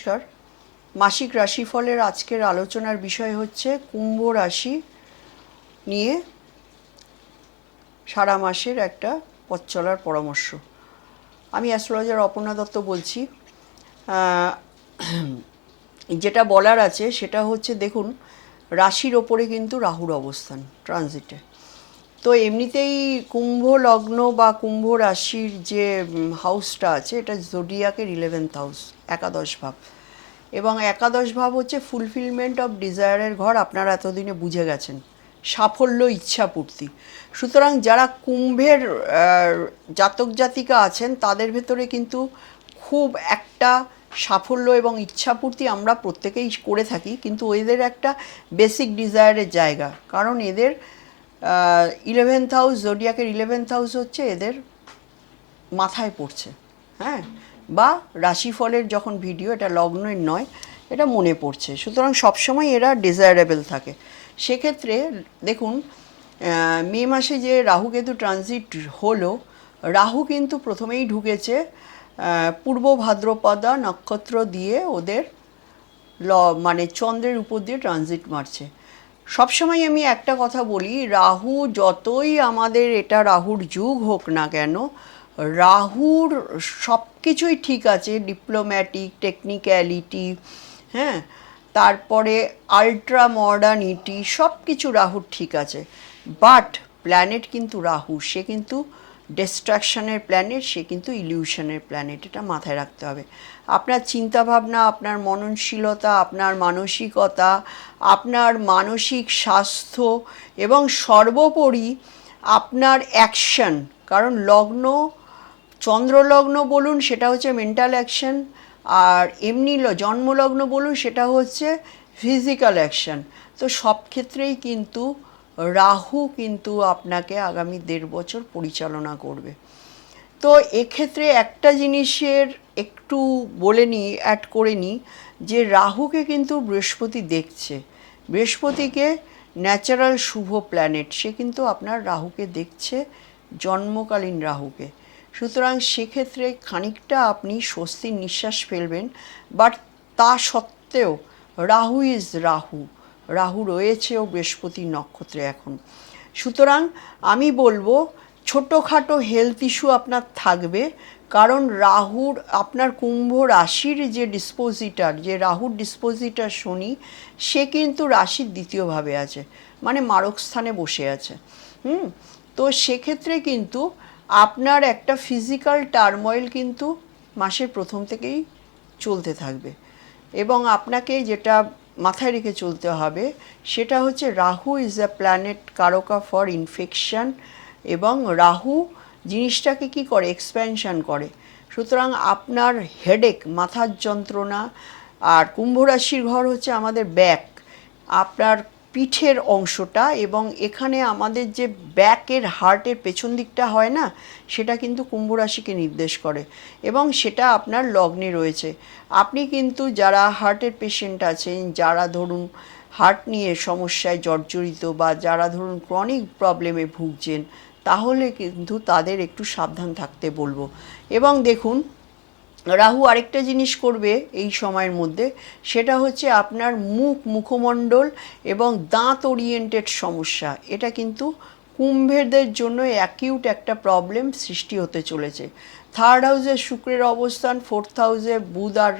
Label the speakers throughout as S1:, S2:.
S1: নমস্কার। মাসিক রাশিফলের আজকের আলোচনার বিষয় হচ্ছে কুম্ভ রাশি নিয়ে সারা মাসের একটা পথ চলার পরামর্শ। আমি অ্যাস্ট্রোলজার অপর্ণা দত্ত বলছি। যেটা বলার আছে সেটা হচ্ছে দেখুন, রাশির ওপরে কিন্তু রাহুর অবস্থান ট্রানজিটে তো এমনিতেই কুম্ভ লগ্ন বা কুম্ভ রাশির যে হাউসটা আছে, এটা জোডিয়াকের ইলেভেন্থ হাউস একাদশ ভাব। এবং একাদশ ভাব হচ্ছে ফুলফিলমেন্ট অফ ডিজায়ারের ঘর, আপনারা এতদিনে বুঝে গেছেন। সাফল্য, ইচ্ছা পূর্তি। সুতরাং যারা কুম্ভের জাতক জাতিকা আছেন, তাদের ভেতরে কিন্তু খুব একটা সাফল্য এবং ইচ্ছাপূর্তি আমরা প্রত্যেকেই করে থাকি, কিন্তু এদের একটা বেসিক ডিজায়ারের জায়গা। কারণ এদের ইলেভেন্থ হাউস জোডিয়াকের ইলেভেন্থ হাউস হচ্ছে এদের মাথায় পড়ছে হ্যাঁ? বা রাশিফলের যখন ভিডিও এটা লগ্নের নয়, এটা মনে পড়ছে। সুতরাং সবসময় এরা ডিজায়ারেবল থাকে। সেক্ষেত্রে দেখুন মে মাসে যে রাহু কেতু ট্রানজিট হলো, রাহু কিন্তু প্রথমেই ঢুকেছে পূর্ব ভাদ্রপদা নক্ষত্র দিয়ে ওদের ল মানে চন্দ্রের উপর দিয়ে ট্রানজিট মারছে। সবসময় আমি একটা কথা বলি, রাহু যতই আমাদের এটা রাহুর যুগ হোক না কেন, রাহুর সব কিছুই ঠিক আছে ডিপ্লোম্যাটিক টেকনিক্যালিটি হ্যাঁ তারপরে আলট্রা মডার্নিটি সব কিছু রাহুর ঠিক আছে। বাট প্ল্যানেট কিন্তু রাহু, সে কিন্তু ডিস্ট্রাকশনের প্ল্যানেট সে কিন্তু ইলিউশনের প্ল্যানেট এটা মাথায় রাখতে হবে। আপনার চিন্তাভাবনা, আপনার মননশীলতা, আপনার মানসিকতা, আপনার মানসিক স্বাস্থ্য এবং সর্বোপরি আপনার অ্যাকশন কারণ লগ্ন, চন্দ্রলগ্ন বলুন, সেটা হচ্ছে মেন্টাল অ্যাকশন আর এমনি জন্মলগ্ন বলুন, সেটা হচ্ছে ফিজিক্যাল অ্যাকশন তো সব ক্ষেত্রেই কিন্তু রাহু কিন্তু আপনাকে আগামী দেড় বছর পরিচালনা করবে। তো এক্ষেত্রে একটা জিনিসের একটু বলে নিই অ্যাড করে নিই যে রাহুকে কিন্তু বৃহস্পতি দেখছে। বৃহস্পতিকে ন্যাচারাল শুভ প্ল্যানেট সে কিন্তু আপনার রাহুকে দেখছে, জন্মকালীন রাহুকে। সুতরাং সেক্ষেত্রে খানিকটা আপনি স্বস্তির নিঃশ্বাস ফেলবেন বাট তা সত্ত্বেও রাহু ইজ রাহু। রাহু রয়েছেও বৃহস্পতি নক্ষত্রে এখন। সুতরাং আমি বলব, ছোটোখাটো হেলথ ইস্যু আপনার থাকবে, কারণ রাহুর, আপনার কুম্ভ রাশির যে ডিসপোজিটার যে রাহুর ডিসপোজিটার শনি, সে কিন্তু রাশির দ্বিতীয়ভাবে আছে মানে মারক স্থানে বসে আছে। হুম? তো সেক্ষেত্রে কিন্তু আপনার একটা ফিজিক্যাল টার্ময়েল কিন্তু মাসের প্রথম থেকেই চলতে থাকবে। এবং আপনাকে যেটা মাথায় রেখে চলতে হবে। সেটা হচ্ছে Rahu is a planet karaka for infection এবং রাহু জিনিসটাকে কি করে? এক্সপ্যানশন করে। সুতরাং আপনার হেডেক মাথার যন্ত্রণা আর কুম্ভ রাশির ঘর হচ্ছে আমাদের ব্যাক আপনার পিঠের অংশটা এবং এখানে আমাদের যে ব্যাকের হার্টের পেছন দিকটা হয় না, সেটা কিন্তু কুম্ভ রাশিকে নির্দেশ করে এবং সেটা আপনার লগ্নে রয়েছে। আপনি কিন্তু যারা হার্টের পেশেন্ট আছেন, যারা ধরুন হার্ট নিয়ে সমস্যায় জর্জরিত বা যারা ধরুন ক্রনিক প্রবলেমে ভুগছেন, তাহলে কিন্তু তাদের একটু সাবধান থাকতে বলব। এবং দেখুন রাহু আরেকটা জিনিস করবে এই সময়ের মধ্যে, সেটা হচ্ছে আপনার মুখ মুখমণ্ডল এবং দাঁত ওরিয়েন্টেড সমস্যা। এটা কিন্তু কুম্ভেরদের জন্য অ্যাকিউট একটা প্রবলেম সৃষ্টি হতে চলেছে। থার্ড হাউসে শুক্রের অবস্থান ফোর্থ হাউসে বুধ আর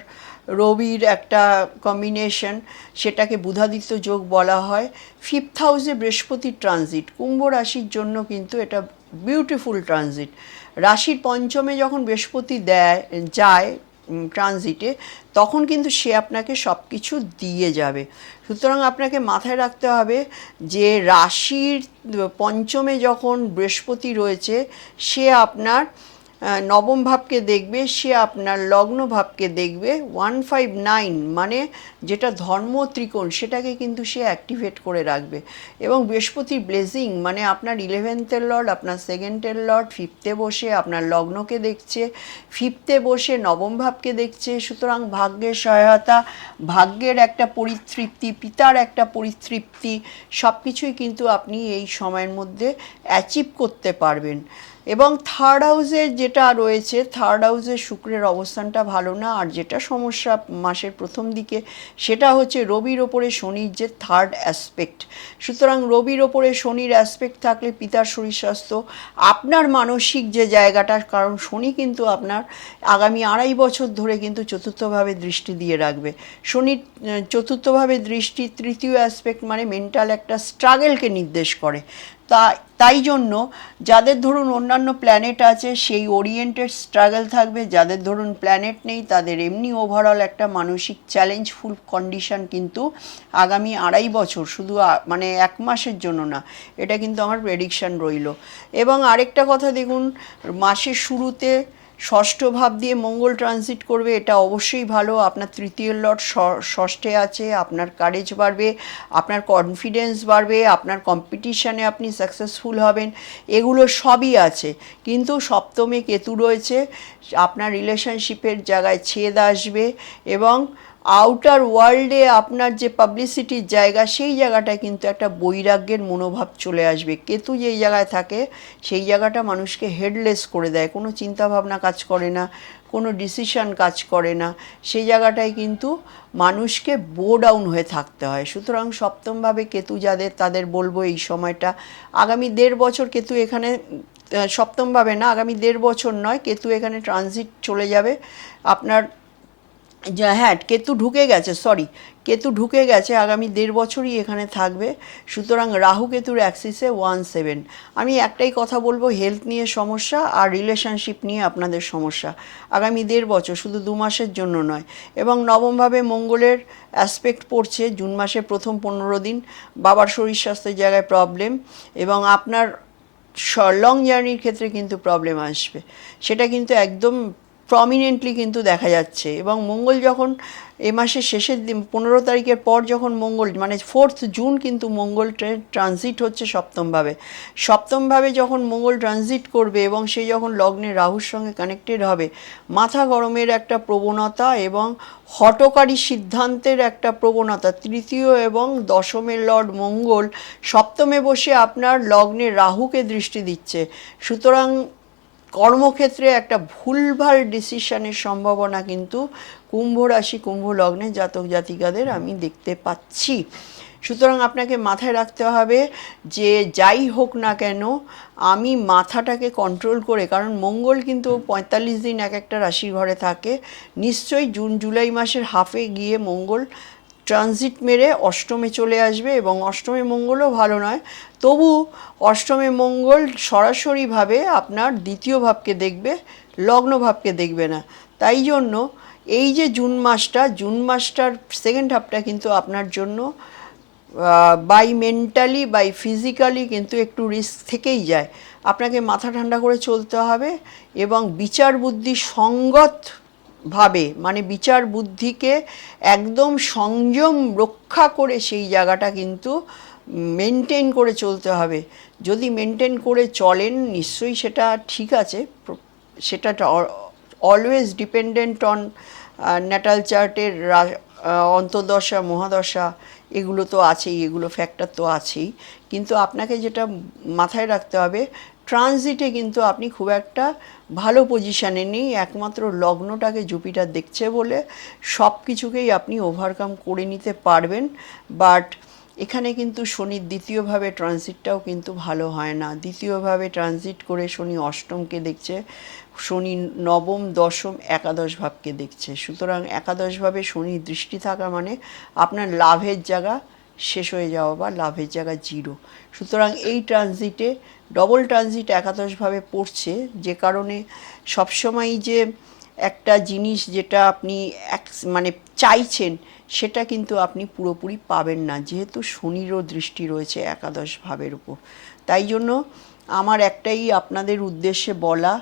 S1: রবির একটা কম্বিনেশন সেটাকে বুধাদিত্য যোগ বলা হয়। ফিফথ হাউসে বৃহস্পতির ট্রানজিট কুম্ভ রাশির জন্য কিন্তু এটা বিউটিফুল ট্রানজিট রাশির পঞ্চমে যখন বৃহস্পতি দেয়, যায় ট্রানজিটে তখন কিন্তু সে আপনাকে সব কিছু দিয়ে যাবে। সুতরাং আপনাকে মাথায় রাখতে হবে যে রাশির পঞ্চমে যখন বৃহস্পতি রয়েছে, সে আপনার নবম ভাবকে দেখবে, সে আপনার লগ্ন ভাবকে দেখবে ওয়ান ফাইভ নাইন মানে যেটা ধর্ম ত্রিকোণ, সেটাকে কিন্তু সে অ্যাক্টিভেট করে রাখবে। এবং বৃহস্পতির ব্লেজিং মানে আপনার ইলেভেন্থের লর্ড আপনার সেকেন্ডের লর্ড ফিফথে বসে আপনার লগ্নকে দেখছে ফিফথে বসে নবম ভাবকে দেখছে, সুতরাং ভাগ্যের সহায়তা, ভাগ্যের একটা পরিতৃপ্তি, পিতার একটা পরিতৃপ্তি সব কিছুই কিন্তু আপনি এই সময়ের মধ্যে অ্যাচিভ করতে পারবেন। এবং থার্ড হাউসের যেটা রয়েছে থার্ড হাউসে শুক্রের অবস্থানটা ভালো না, আর যেটা সমস্যা মাসের প্রথম দিকে, সেটা হচ্ছে রবির ওপরে শনির যে থার্ড অ্যাসপেক্ট সুতরাং রবির ওপরে শনির অ্যাসপেক্ট থাকলে পিতার শরীর স্বাস্থ্য, আপনার মানসিক যে জায়গাটা, কারণ শনি কিন্তু আপনার আগামী আড়াই বছর ধরে কিন্তু চতুর্থভাবে দৃষ্টি দিয়ে রাখবে। শনির, চতুর্থভাবে দৃষ্টি, তৃতীয় অ্যাসপেক্ট মানে মেন্টাল একটা স্ট্রাগেলকে নির্দেশ করে। তা তাই জন্য যাদের ধরুন অন্যান্য প্ল্যানেট আছে, সেই ওরিয়েন্টেড স্ট্রাগল থাকবে। যাদের ধরুন প্ল্যানেট নেই, তাদের এমনি ওভারঅল একটা মানসিক চ্যালেঞ্জফুল কন্ডিশন কিন্তু আগামী আড়াই বছর, শুধু মানে এক মাসের জন্য না, এটা কিন্তু আমার প্রেডিকশান রইল। এবং আরেকটা কথা দেখুন, মাসের শুরুতে ষষ্ঠ ভাব দিয়ে মঙ্গল ট্রানজিট করবে, এটা অবশ্যই ভালো। আপনার তৃতীয় লট ষষ্ঠে আছে, আপনার কারেজ বাড়বে, আপনার কনফিডেন্স বাড়বে, আপনার কম্পিটিশানে আপনি সাকসেসফুল হবেন, এগুলো সবই আছে। কিন্তু সপ্তমে কেতু রয়েছে, আপনার রিলেশনশিপের জায়গায় ছেদ আসবে এবং আউটার ওয়ার্ল্ডে আপনার যে পাবলিসিটির জায়গা, সেই জায়গাটায় কিন্তু একটা বৈরাগ্যের মনোভাব চলে আসবে। কেতু যেই জায়গায় থাকে, সেই জায়গাটা মানুষকে হেডলেস করে দেয়। কোনো চিন্তাভাবনা কাজ করে না, কোনো ডিসিশন কাজ করে না। সেই জায়গাটায় কিন্তু মানুষকে বো ডাউন হয়ে থাকতে হয়। সুতরাং সপ্তমভাবে কেতু যাদের, তাদের বলব এই সময়টা। আগামী দেড় বছর কেতু এখানে সপ্তমভাবে না, আগামী দেড় বছর নয়, কেতু এখানে ট্রানজিট চলে যাবে। আপনার হ্যাঁ কেতু ঢুকে গেছে সরি কেতু ঢুকে গেছে, আগামী দেড় বছরই এখানে থাকবে। সুতরাং রাহু কেতুর অ্যাক্সিসে ওয়ান সেভেন আমি একটাই কথা বলব হেলথ নিয়ে সমস্যা আর রিলেশনশিপ নিয়ে আপনাদের সমস্যা। আগামী দেড় বছর শুধু দু মাসের জন্য নয়, এবং নবমভাবে মঙ্গলের অ্যাসপেক্ট পড়ছে, জুন মাসের প্রথম পনেরো দিন, বাবার শরীর স্বাস্থ্যের জায়গায় প্রবলেম এবং আপনার লং জার্নির ক্ষেত্রে কিন্তু প্রবলেম আসবে। সেটা কিন্তু একদম প্রমিনেন্টলি কিন্তু দেখা যাচ্ছে এবং মঙ্গল যখন এ মাসের শেষের দিন, পনেরো তারিখের পর যখন মঙ্গল মানে ফোর্থ জুন কিন্তু মঙ্গল ট্রানজিট হচ্ছে সপ্তমভাবে। সপ্তমভাবে যখন মঙ্গল ট্রানজিট করবে এবং সে যখন লগ্নে রাহুর সঙ্গে কানেক্টেড হবে, মাথা গরমের একটা প্রবণতা এবং হটকারী সিদ্ধান্তের একটা প্রবণতা, তৃতীয় এবং দশমের লর্ড মঙ্গল সপ্তমে বসে আপনার লগ্নে রাহুকে দৃষ্টি দিচ্ছে। সুতরাং কর্মক্ষেত্রে একটা ভুলভাল ডিসিশনের সম্ভাবনা কিন্তু কুম্ভ রাশি কুম্ভ লগ্নে জাতক জাতিকাদের আমি দেখতে পাচ্ছি। সুতরাং আপনাকে মাথায় রাখতে হবে যে যাই হোক না কেন আমি মাথাটাকে কন্ট্রোল করে কারণ মঙ্গল কিন্তু পঁয়তাল্লিশ দিন এক একটা রাশির ঘরে থাকে। নিশ্চয়ই জুন জুলাই মাসের হাফে গিয়ে মঙ্গল ট্রানজিট মেরে অষ্টমে চলে আসবে এবং অষ্টমে মঙ্গলও ভালো নয়। তবু অষ্টমে মঙ্গল সরাসরিভাবে আপনার দ্বিতীয় ভাবকে দেখবে, লগ্ন ভাবকে দেখবে না। তাই জন্য এই যে জুন মাসটা, জুন মাসটার সেকেন্ড হাফটা কিন্তু আপনার জন্য বাই মেন্টালি বাই ফিজিক্যালি কিন্তু একটু রিস্ক থেকেই যায়। আপনাকে মাথা ঠান্ডা করে চলতে হবে এবং বিচার বুদ্ধি সঙ্গত ভাবে মানে বিচার বুদ্ধিকে একদম সংযম রক্ষা করে সেই জায়গাটা কিন্তু মেনটেন করে চলতে হবে। যদি মেনটেন করে চলেন, নিশ্চয়ই সেটা ঠিক আছে। সেটা অলওয়েজ ডিপেন্ডেন্ট অন ন্যাটাল চার্টের অন্তর্দশা, মহাদশা, এগুলো তো আছেই, এগুলো ফ্যাক্টর তো আছেই। কিন্তু আপনাকে যেটা মাথায় রাখতে হবে ট্রানজিটে কিন্তু আপনি খুব একটা ভালো পজিশানে নেই। একমাত্র লগ্নটাকে জুপিটার দেখছে বলে সব কিছুকেই আপনি ওভারকাম করে নিতে পারবেন। বাট এখানে কিন্তু শনির দ্বিতীয়ভাবে ট্রানজিটটাও কিন্তু ভালো হয় না। দ্বিতীয়ভাবে ট্রানজিট করে শনি অষ্টমকে দেখছে, শনি নবম, দশম, একাদশ ভাবকে দেখছে। সুতরাং একাদশভাবে শনির দৃষ্টি থাকা মানে আপনার লাভের জায়গা শেষ হয়ে যাওয়া বা লাভের জায়গা জিরো। সুতরাং এই ট্রানজিটে ডবল ট্রানজিট একাদশভাবে পড়ছে, যে কারণে সবসময়ই যে একটা জিনিস যেটা আপনি এক মানে চাইছেন, সেটা কিন্তু আপনি পুরোপুরি পাবেন না, যেহেতু শনিরও দৃষ্টি রয়েছে একাদশ ভাবের উপর। তাই জন্য আমার একটাই আপনাদের উদ্দেশ্যে বলা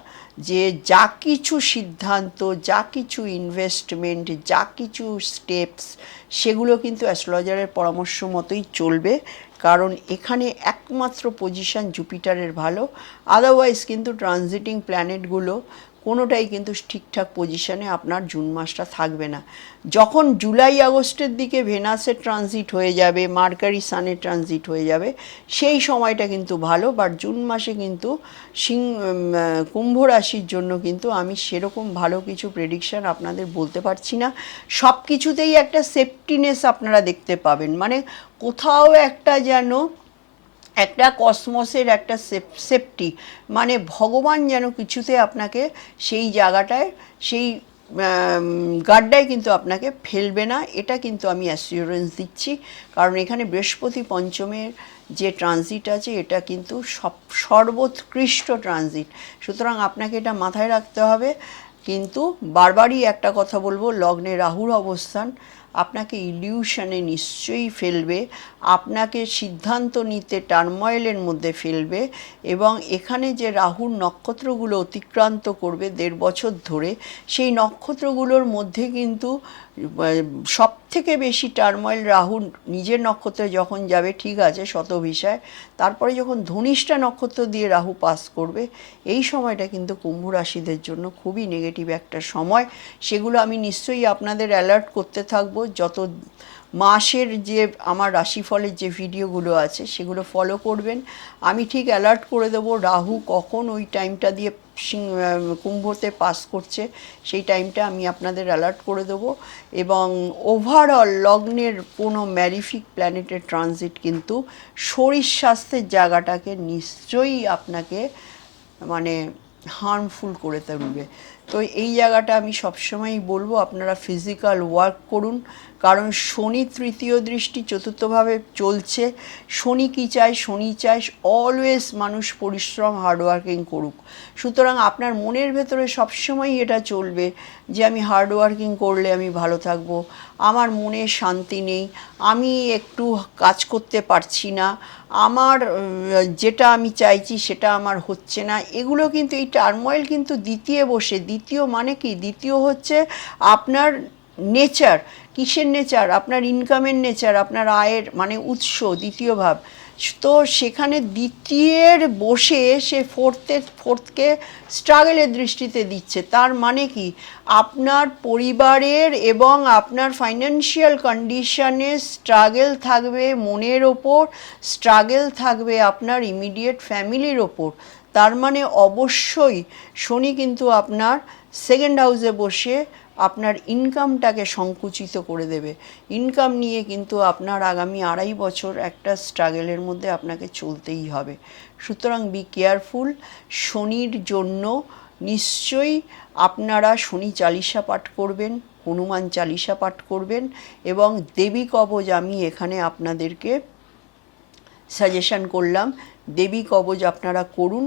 S1: যে যা কিছু সিদ্ধান্ত, যা কিছু ইনভেস্টমেন্ট যা কিছু স্টেপস সেগুলো কিন্তু অ্যাস্ট্রোলজারের পরামর্শ মতোই চলবে। কারণ এখানে একমাত্র পজিশন জুপিটারের ভালো। আদারওয়াইজ কিন্তু ট্রানজিটিং প্ল্যানেটগুলো কোনোটাই কিন্তু ঠিকঠাক পজিশনে আপনার জুন মাসটা থাকবে না। যখন জুলাই, আগস্টের দিকে ভেনাসের ট্রানজিট হয়ে যাবে মার্কারি সানের ট্রানজিট হয়ে যাবে, সেই সময়টা কিন্তু ভালো বাট জুন মাসে কিন্তু সিং কুম্ভ রাশির জন্য কিন্তু আমি সেরকম ভালো কিছু প্রেডিকশান আপনাদের বলতে পারছি না। সব কিছুতেই একটা সেফটিনেস আপনারা দেখতে পাবেন। মানে কোথাও একটা যেন একটা কসমসের একটা সেফটি মানে ভগবান যেন কিছুতে আপনাকে সেই জায়গাটায়, সেই গার্ডটাই কিন্তু আপনাকে ফেলবে না, এটা কিন্তু আমি অ্যাসিওরেন্স দিচ্ছি। কারণ এখানে বৃহস্পতি পঞ্চমের যে ট্রানজিট আছে, এটা কিন্তু সব, সর্বোৎকৃষ্ট ট্রানজিট সুতরাং আপনাকে এটা মাথায় রাখতে হবে। কিন্তু বারবারই একটা কথা বলব, লগ্নে রাহুর অবস্থান আপনাকে ইলিউশনে নিশ্চয়ই ফেলবে, আপনাকে সিদ্ধান্ত নিতে টার্ময়েলের মধ্যে ফেলবে এবং এখানে যে রাহুর নক্ষত্রগুলো অতিক্রান্ত করবে দেড় বছর ধরে, সেই নক্ষত্রগুলোর মধ্যে কিন্তু সব থেকে বেশি টার্ময়েল রাহু নিজের নক্ষত্রে যখন যাবে, ঠিক আছে, শতভিসায়, তারপরে যখন ধনিষ্ঠা নক্ষত্র দিয়ে রাহু পাস করবে, এই সময়টা কিন্তু কুম্ভ রাশিদের জন্য খুবই নেগেটিভ একটা সময়। সেগুলো আমি নিশ্চয়ই আপনাদের অ্যালার্ট করতে থাকব। যত মাসের যে আমার রাশিফলের যে ভিডিওগুলো আছে, সেগুলো ফলো করবেন। আমি ঠিক অ্যালার্ট করে দেবো রাহু কখন ওই টাইমটা দিয়ে কুম্ভতে পাস করছে, সেই টাইমটা আমি আপনাদের অ্যালার্ট করে দেবো। এবং ওভারঅল লগ্নের কোনো ম্যারিফিক প্ল্যানেটের ট্রানজিট কিন্তু শরীর স্বাস্থ্যের জায়গাটাকে নিশ্চয়ই আপনাকে মানে হার্মফুল করে তুলবে। তো এই জায়গাটা আমি সবসময়ই বলব, আপনারা ফিজিক্যাল ওয়ার্ক করুন কারণ শনি তৃতীয় দৃষ্টি চতুর্থভাবে চলছে। শনি কী চায়? শনি চায় অলওয়েজ মানুষ পরিশ্রম হার্ডওয়ার্কিং করুক। সুতরাং আপনার মনের ভেতরে সবসময়ই এটা চলবে যে আমি হার্ডওয়ার্কিং করলে আমি ভালো থাকব। আমার মনে শান্তি নেই, আমি একটু কাজ করতে পারছি না, আমার, যেটা আমি চাইছি সেটা আমার হচ্ছে না। এগুলো কিন্তু, এই টার্ময়েল কিন্তু দ্বিতীয় বসে। দ্বিতীয় মানে কি? দ্বিতীয় হচ্ছে আপনার নেচার কিসের নেচার? আপনার ইনকামের নেচার, আপনার আয়ের মানে উৎস, দ্বিতীয় ভাব। তো সেখানে দ্বিতীয়ের বসে সে ফোর্থের ফোর্থকে স্ট্রাগলের দৃষ্টিতে দিচ্ছে। তার মানে কি? আপনার পরিবারের এবং আপনার ফাইন্যান্সিয়াল কন্ডিশনে স্ট্রাগল থাকবে মনের ওপর স্ট্রাগল থাকবে আপনার ইমিডিয়েট ফ্যামিলির ওপর। তার মানে অবশ্যই শনি কিন্তু আপনার সেকেন্ড হাউসে বসে আপনার ইনকামটাকে সংকুচিত করে দেবে। ইনকাম নিয়ে কিন্তু আপনার আগামী আড়াই বছর একটা স্ট্রাগলের মধ্যে আপনাকে চলতেই হবে। সুতরাং বি কেয়ারফুল শনির জন্য নিশ্চয়ই আপনারা শনি চালিসা পাঠ করবেন, হনুমান চালিসা পাঠ করবেন এবং দেবী কবজ আমি এখানে আপনাদেরকে সাজেশন করলাম। দেবী কবজ আপনারা করুন,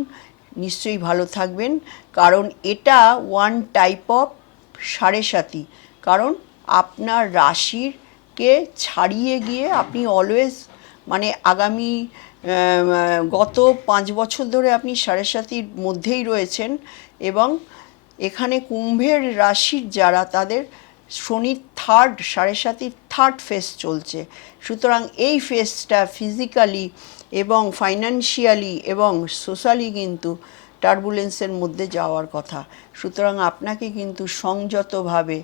S1: নিশ্চয়ই ভালো থাকবেন। কারণ এটা ওয়ান টাইপ অফ সাড়ে সাতি কারণ আপনার রাশির কে ছাড়িয়ে গিয়ে আপনি অলওয়েজ মানে আগামী গত পাঁচ বছর ধরে আপনি সাড়ে সাতির মধ্যেই রয়েছেন এবং এখানে কুম্ভের রাশির যারা তাদের শনির থার্ড সাড়ে সাতির থার্ড ফেস চলছে। সুতরাং এই ফেসটা ফিজিক্যালি এবং ফাইন্যান্সিয়ালি এবং সোশ্যালি কিন্তু টার্বুলেন্সের মধ্যে যাওয়ার কথা। সুতরাং আপনাকে কিন্তু সংযতভাবে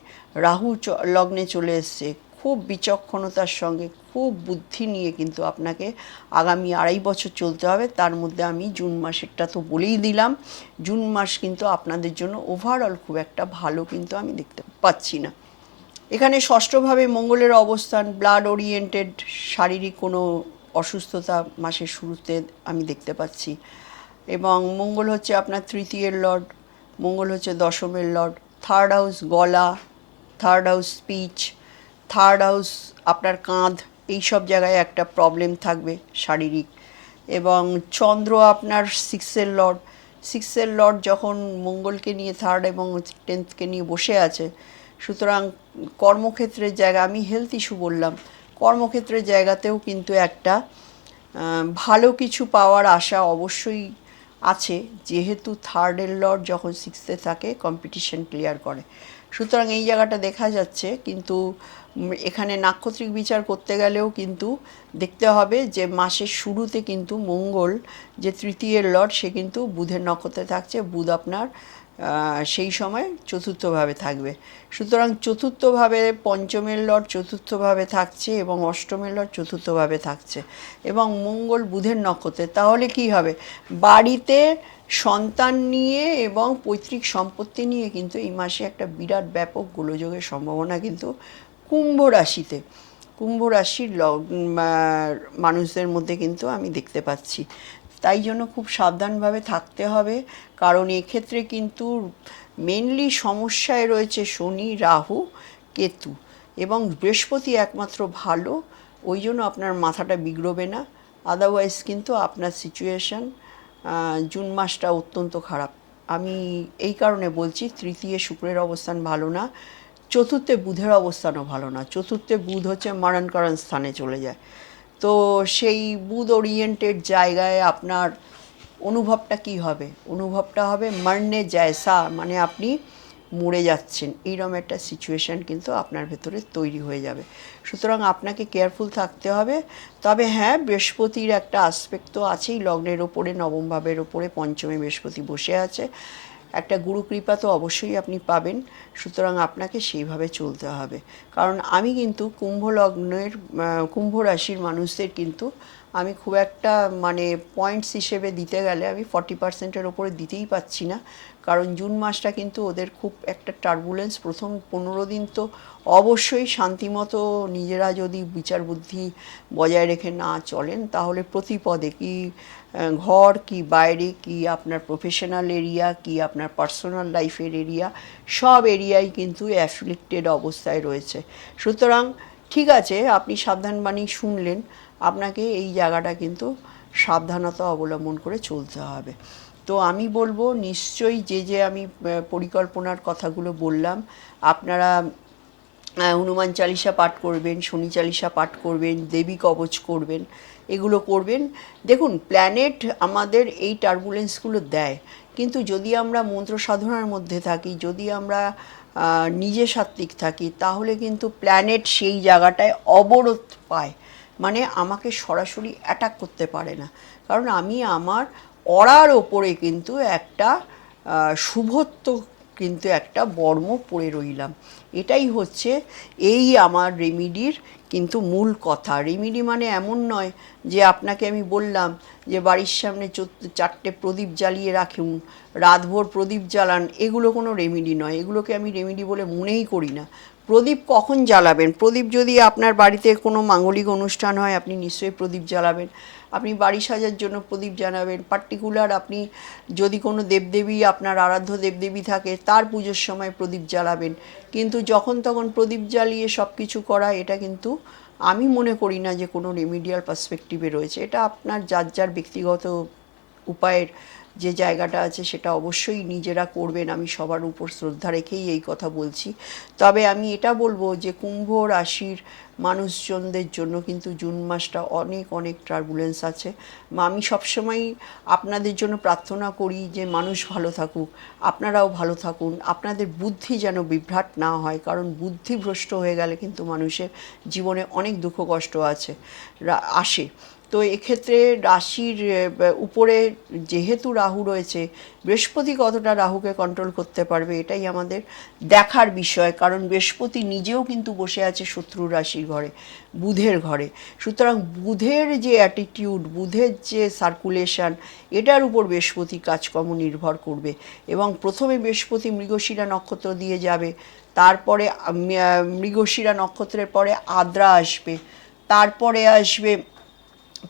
S1: রাহু লগ্নে চলে এসছে। খুব বিচক্ষণতার সঙ্গে, খুব বুদ্ধি নিয়ে কিন্তু আপনাকে আগামী আড়াই বছর চলতে হবে। তার মধ্যে আমি জুন মাসেরটা তো বলেই দিলাম। জুন মাস কিন্তু আপনাদের জন্য ওভারঅল খুব একটা ভালো কিন্তু আমি দেখতে পাচ্ছি না। এখানে ষষ্ঠভাবে মঙ্গলের অবস্থান ব্লাড ওরিয়েন্টেড শারীরিক কোনো অসুস্থতা মাসের শুরুতে আমি দেখতে পাচ্ছি। এবং মঙ্গল হচ্ছে আপনার তৃতীয়ের লর্ড, মঙ্গল হচ্ছে দশমের লর্ড থার্ড হাউস গলা third house speech third house আপনার কাঁধ, এই সব জায়গায় একটা প্রবলেম থাকবে শারীরিক। এবং চন্দ্র আপনার সিক্সের লর্ড সিক্সের লর্ড যখন মঙ্গলকে নিয়ে থার্ড এবং টেন্থকে নিয়ে বসে আছে, সুতরাং কর্মক্ষেত্রের জায়গা, আমি হেলথ ইস্যু বললাম, কর্মক্ষেত্রের জায়গাতেও কিন্তু একটা ভালো কিছু পাওয়ার আশা অবশ্যই আছে, যেহেতু থার্ডের লর্ড যখন সিক্সে থাকে কম্পিটিশন ক্লিয়ার করে। সুতরাং এই জায়গাটা দেখা যাচ্ছে, কিন্তু এখানে নাক্ষত্রিক বিচার করতে গেলেও কিন্তু দেখতে হবে যে, মাসের শুরুতে কিন্তু মঙ্গল, যে তৃতীয়ের লর্ড সে কিন্তু বুধের নক্ষত্রে থাকছে। বুধ আপনার সেই সময় চতুর্থভাবে থাকবে। সুতরাং চতুর্থভাবে পঞ্চমের লট চতুর্থভাবে থাকছে এবং অষ্টমের লট চতুর্থভাবে থাকছে এবং মঙ্গল বুধের নক্ষত্রে। তাহলে কি হবে? বাড়িতে সন্তান নিয়ে এবং পৈতৃক সম্পত্তি নিয়ে কিন্তু এই মাসে একটা বিরাট ব্যাপক গোলযোগের সম্ভাবনা কিন্তু কুম্ভ রাশিতে। কুম্ভ রাশির মানুষদের মধ্যে কিন্তু আমি দেখতে পাচ্ছি। তাই জন্য খুব সাবধানভাবে থাকতে হবে। কারণ এক্ষেত্রে কিন্তু মেনলি সমস্যায় রয়েছে শনি, রাহু, কেতু এবং বৃহস্পতি একমাত্র ভালো। ওই জন্য আপনার মাথাটা বিগড়বে না। আদারওয়াইজ কিন্তু আপনার সিচুয়েশন জুন মাসটা অত্যন্ত খারাপ। আমি এই কারণে বলছি, তৃতীয় শুক্রের অবস্থান ভালো না। চতুর্থে বুধের অবস্থানও ভালো না। চতুর্থে বুধ হচ্ছে মারণকরণ স্থানে চলে যায়। তো সেই বুধ ওরিয়েন্টেড জায়গায় আপনার অনুভবটা কি হবে? অনুভবটা হবে মারনে জায়সা মানে আপনি মরে যাচ্ছেন। এইরকম একটা সিচুয়েশন কিন্তু আপনার ভেতরে তৈরি হয়ে যাবে। সুতরাং আপনাকে কেয়ারফুল থাকতে হবে। তবে হ্যাঁ বৃহস্পতির একটা আসপেক্ট তো আছেই। লগ্নের ওপরে, নবম ভাবের ওপরে, পঞ্চমে বৃহস্পতি বসে আছে। একটা গুরু কৃপা তো অবশ্যই আপনি পাবেন। সুতরাং আপনাকে সেইভাবে চলতে হবে। কারণ আমি কিন্তু কুম্ভ লগ্নের কুম্ভ রাশির মানুষদের কিন্তু আমি খুব একটা মানে পয়েন্টস হিসেবে দিতে গেলে আমি ফর্টি পার্সেন্টের ওপরে দিতেই পাচ্ছি না। কারণ জুন মাসটা কিন্তু ওদের খুব একটা টার্বুলেন্স প্রথম পনেরো দিন তো অবশ্যই শান্তিমতো নিজেরা যদি বিচার বুদ্ধি বজায় রেখে না চলেন, তাহলে প্রতিপদে কি ঘর কি বাইরে, কি আপনার প্রফেশনাল এরিয়া কি আপনার পার্সোনাল লাইফের এরিয়া সব এরিয়াই কিন্তু অ্যাফ্লিক্টেড অবস্থায় রয়েছে। সুতরাং ঠিক আছে, আপনি সাবধানবাণী শুনলেন, আপনাকে এই জায়গাটা কিন্তু সাবধানতা অবলম্বন করে চলতে হবে। তো আমি বলব, নিশ্চয়ই যে যে আমি পরিকল্পনার কথাগুলো বললাম, আপনারা হনুমান চালিসা পাঠ করবেন, শনি চালিসা পাঠ করবেন, দেবী কবচ করবেন এগুলো করবেন। দেখুন প্ল্যানেট আমাদের এই টার্বুলেন্সগুলো দেয়। কিন্তু যদি আমরা মন্ত্র সাধনার মধ্যে থাকি, যদি আমরা নিজে সাত্ত্বিক থাকি, তাহলে কিন্তু প্ল্যানেট সেই জায়গাটায় অবরোধ পায়। মানে আমাকে সরাসরি অ্যাটাক করতে পারে না। কারণ আমি আমার অরার ওপরে কিন্তু একটা শুভত্ব কিন্তু একটা বর্ম পড়ে রইলাম। এটাই হচ্ছে এই আমার রেমিডির কিন্তু মূল কথা। রেমিডি মানে এমন নয় যে আপনাকে আমি বললাম যে বাড়ির সামনে চারটে প্রদীপ জ্বালিয়ে রাখুন, রাতভর প্রদীপ জ্বালান, এগুলো কোনো রেমিডি নয়। এগুলোকে আমি রেমিডি বলে মনেই করি না। প্রদীপ কখন জ্বালাবেন? প্রদীপ যদি আপনার বাড়িতে কোনো মাঙ্গলিক অনুষ্ঠান হয়, আপনি নিশ্চয়ই প্রদীপ জ্বালাবেন। আপনি বাড়ি সাজার জন্য প্রদীপ জানাবেন। পার্টিকুলার আপনি যদি কোনো দেবদেবী আপনার আরাধ্য দেবদেবী থাকে, তার পুজোর সময় প্রদীপ জ্বালাবেন। কিন্তু যখন তখন প্রদীপ জ্বালিয়ে সব কিছু করা, এটা কিন্তু আমি মনে করি না যে কোনো রেমিডিয়াল পার্সপেক্টিভে রয়েছে। এটা আপনার যার যার ব্যক্তিগত উপায়ের যে জায়গাটা আছে সেটা অবশ্যই নিজেরা করবেন। আমি সবার উপর শ্রদ্ধা রেখেই এই কথা বলছি। তবে আমি এটা বলব যে কুম্ভ রাশির মানুষজনদের জন্য কিন্তু জুন মাসটা অনেক অনেক টার্বুলেন্স আছে। আমি সবসময় আপনাদের জন্য প্রার্থনা করি যে মানুষ ভালো থাকুক, আপনারাও ভালো থাকুন। আপনাদের বুদ্ধি যেন বিভ্রাট না হয়, কারণ বুদ্ধি ভ্রষ্ট হয়ে গেলে কিন্তু মানুষের জীবনে অনেক দুঃখ কষ্ট আছে আসে। তো এক্ষেত্রে রাশির উপরে যেহেতু রাহু রয়েছে, বৃহস্পতি কতটা রাহুকে কন্ট্রোল করতে পারবে এটাই আমাদের দেখার বিষয়। কারণ বৃহস্পতি নিজেও কিন্তু বসে আছে শত্রু রাশির ঘরে, বুধের ঘরে। সুতরাং বুধের যে অ্যাটিটিউড বুধের যে সার্কুলেশন এটার উপর বৃহস্পতি কাজকর্ম নির্ভর করবে। এবং প্রথমে বৃহস্পতি মৃগশিরা নক্ষত্র দিয়ে যাবে, তারপরে মৃগশিরা নক্ষত্রের পরে আদ্রা আসবে, তারপরে আসবে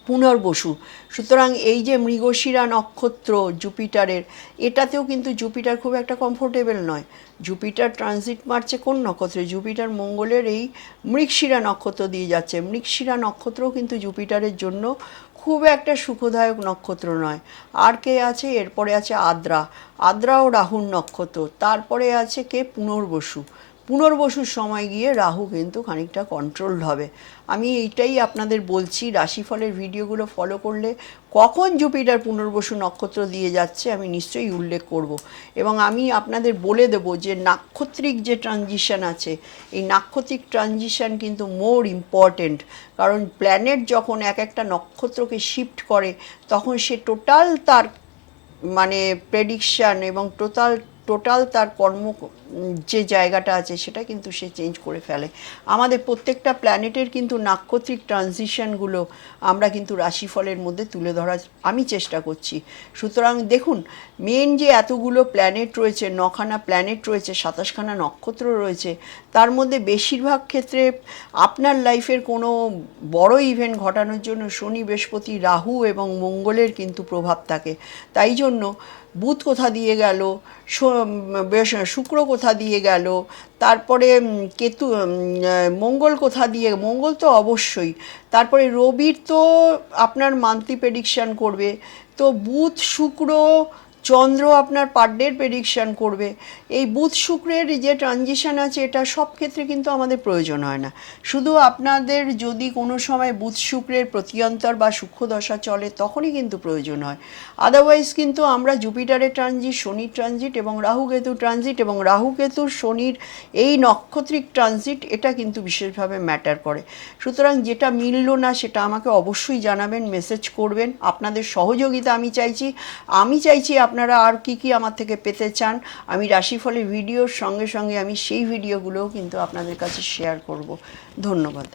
S1: পুনর্বসু। সুতরাং এই যে মৃগশিরা নক্ষত্র জুপিটারের, এটাতেও কিন্তু জুপিটার খুব একটা কমফোর্টেবল নয়। জুপিটার ট্রানজিট মারছে কোন নক্ষত্রে? জুপিটার মঙ্গলের এই মৃগশিরা নক্ষত্র দিয়ে যাচ্ছে। মৃগশিরা নক্ষত্রও কিন্তু জুপিটারের জন্য খুব একটা সুখদায়ক নক্ষত্র নয়। আর কে আছে? এরপরে আছে আদ্রা। আদ্রাও রাহুর নক্ষত্র। তারপরে আছে কে? পুনর্বসু। পুনর্বসুর সময় গিয়ে রাহু কিন্তু খানিকটা কন্ট্রোলড হবে। আমি এইটাই আপনাদের বলছি, রাশিফলের ভিডিওগুলো ফলো করলে কখন জুপিটার পুনর্বসু নক্ষত্র দিয়ে যাচ্ছে আমি নিশ্চয়ই উল্লেখ করব। এবং আমি আপনাদের বলে দেব যে নাক্ষত্রিক যে ট্রানজিশন আছে, এই নাক্ষত্রিক ট্রানজিশান কিন্তু মোর ইম্পর্টেন্ট কারণ প্ল্যানেট যখন এক একটা নক্ষত্রকে শিফট করে, তখন সে টোটাল তার মানে প্রেডিকশান এবং টোটাল টোটাল তার কর্ম যে জায়গাটা আছে সেটা কিন্তু সে চেঞ্জ করে ফেলে। আমাদের প্রত্যেকটা প্ল্যানেটের কিন্তু নাক্ষত্রিক ট্রানজিশনগুলো আমরা কিন্তু রাশিফলের মধ্যে তুলে ধরার আমি চেষ্টা করছি। সুতরাং দেখুন মেন যে এতগুলো প্ল্যানেট রয়েছে, নখানা প্ল্যানেট রয়েছে, সাতাশখানা নক্ষত্র রয়েছে, তার মধ্যে বেশিরভাগ ক্ষেত্রে আপনার লাইফের কোনো বড় ইভেন্ট ঘটানোর জন্য শনি, বৃহস্পতি, রাহু এবং মঙ্গলের কিন্তু প্রভাব থাকে। তাই জন্য বুধ কোথা দিয়ে গেল শুক্র কোথা দিয়ে গেল, তারপরে কেতু মঙ্গল কোথা দিয়ে, মঙ্গল তো অবশ্যই, তারপরে রবির তো আপনার মান্থলি প্রেডিকশান করবে, তো বুধ, শুক্র চন্দ্র আপনার পার ডের প্রেডিকশান করবে। এই বুধ শুক্রের যে ট্রানজিশান আছে, এটা সব ক্ষেত্রে কিন্তু আমাদের প্রয়োজন হয় না। শুধু আপনাদের যদি কোনো সময় বুধ শুক্রের প্রত্যন্তর বা সূক্ষ্ম দশা চলে, তখনই কিন্তু প্রয়োজন হয়। আদারওয়াইজ কিন্তু আমরা জুপিটারের ট্রানজিট শনির ট্রানজিট এবং রাহু কেতু ট্রানজিট এবং রাহু কেতু শনির এই নক্ষত্রিক ট্রানজিট এটা কিন্তু বিশেষভাবে ম্যাটার করে। সুতরাং যেটা মিলল না, সেটা আমাকে অবশ্যই জানাবেন মেসেজ করবেন। আপনাদের সহযোগিতা আমি চাইছি। আমি চাইছি আপনারা আর কি কি আমার থেকে পেতে চান, আমি রাশিফলের ভিডিওর সঙ্গে সঙ্গে আমি সেই ভিডিওগুলোও কিন্তু আপনাদের কাছে শেয়ার করব। ধন্যবাদ।